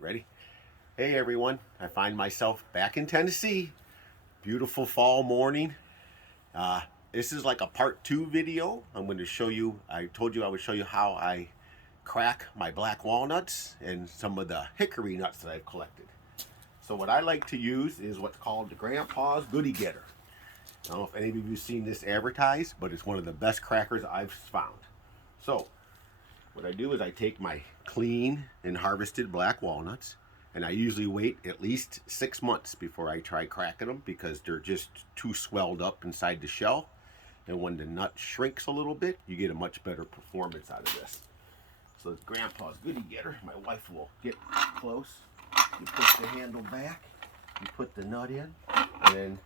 Ready? Hey everyone, I find myself back in Tennessee. Beautiful fall morning. This is like a part 2 video. I'm going to show you, I told you I would show you how I crack my black walnuts and some of the hickory nuts that I've collected. So what I like to use is what's called the Grandpa's Goodie Getter. I don't know if any of you have seen this advertised, but it's one of the best crackers I've found. So what I do is I take my clean and harvested black walnuts, and I usually wait at least 6 months before I try cracking them because they're just too swelled up inside the shell. And when the nut shrinks a little bit, you get a much better performance out of this. So it's Grandpa's Goodie Getter. My wife will get close. You put the handle back, you put the nut in, and then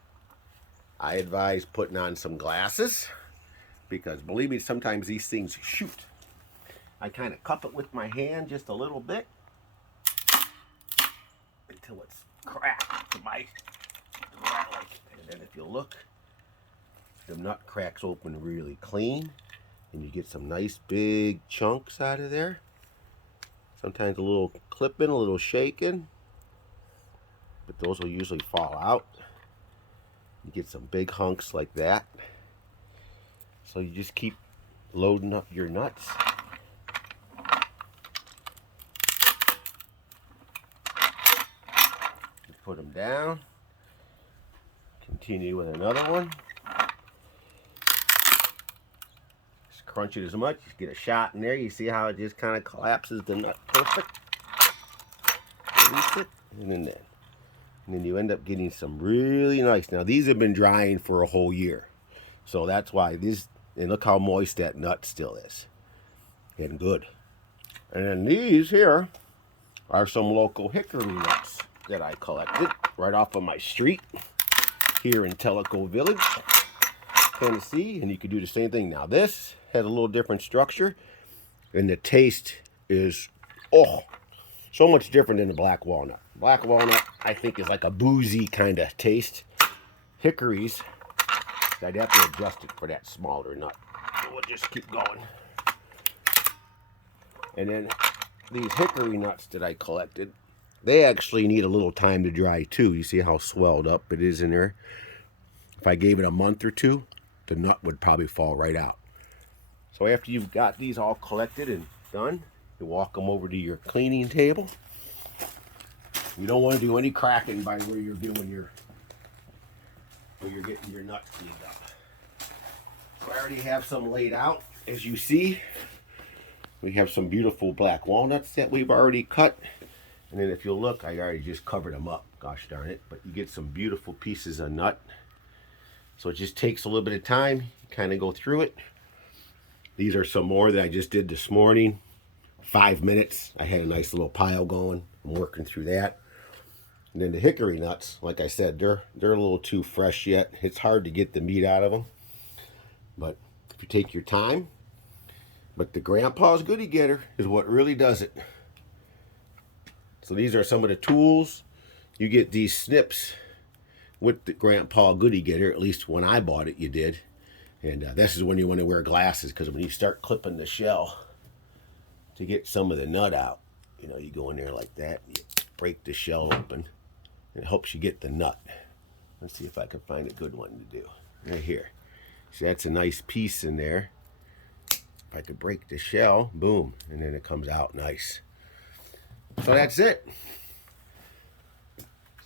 I advise putting on some glasses because believe me, sometimes these things shoot. I kind of cup it with my hand just a little bit until it's cracked to my rattling. And then if you look, the nut cracks open really clean and you get some nice big chunks out of there. Sometimes a little clipping, a little shaking, but those will usually fall out. You get some big hunks like that. So you just keep loading up your nuts. Put them down. Continue with another one. Just crunch it as much. Just get a shot in there. You see how it just kind of collapses the nut perfect. Release it, and then you end up getting some really nice. Now these have been drying for a whole year, so that's why these. And look how moist that nut still is, and good. And then these here are some local hickory nuts that I collected right off of my street here in Tellico Village, Tennessee, and you can do the same thing. Now this has a little different structure, and the taste is so much different than the black walnut. Black walnut, I think, is like a boozy kind of taste. Hickories, I'd have to adjust it for that smaller nut. So we'll just keep going. And then these hickory nuts that I collected, they actually need a little time to dry too. You see how swelled up it is in there? If I gave it a month or two, the nut would probably fall right out. So after you've got these all collected and done, you walk them over to your cleaning table. You don't want to do any cracking by where you're getting your nuts cleaned up. So I already have some laid out, as you see. We have some beautiful black walnuts that we've already cut. And then if you'll look, I already just covered them up, gosh darn it. But you get some beautiful pieces of nut. So it just takes a little bit of time, you kind of go through it. These are some more that I just did this morning. 5 minutes, I had a nice little pile going. I'm working through that. And then the hickory nuts, like I said, they're a little too fresh yet. It's hard to get the meat out of them. But if you take your time, but the Grandpa's Goodie Getter is what really does it. So these are some of the tools. You get these snips with the Grandpa Goodie Getter. At least when I bought it, you did. And this is when you want to wear glasses, because when you start clipping the shell to get some of the nut out, you know, you go in there like that, you break the shell open. It helps you get the nut. Let's see if I can find a good one to do. Right here. See, that's a nice piece in there. If I could break the shell, boom, and then it comes out nice. So that's it.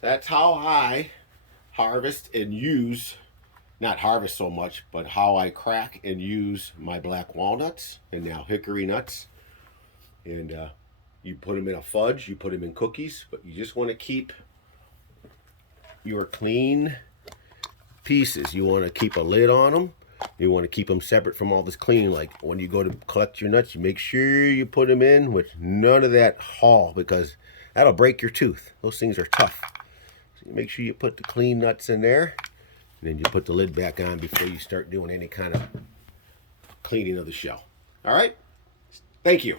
That's how I harvest and use, not harvest so much, but how I crack and use my black walnuts and now hickory nuts. And you put them in a fudge, you put them in cookies, but you just want to keep your clean pieces. You want to keep a lid on them. You want to keep them separate from all this cleaning. Like when you go to collect your nuts, you make sure you put them in with none of that hull, because that'll break your tooth. Those things are tough. So you make sure you put the clean nuts in there, and then you put the lid back on before you start doing any kind of cleaning of the shell. All right? Thank you.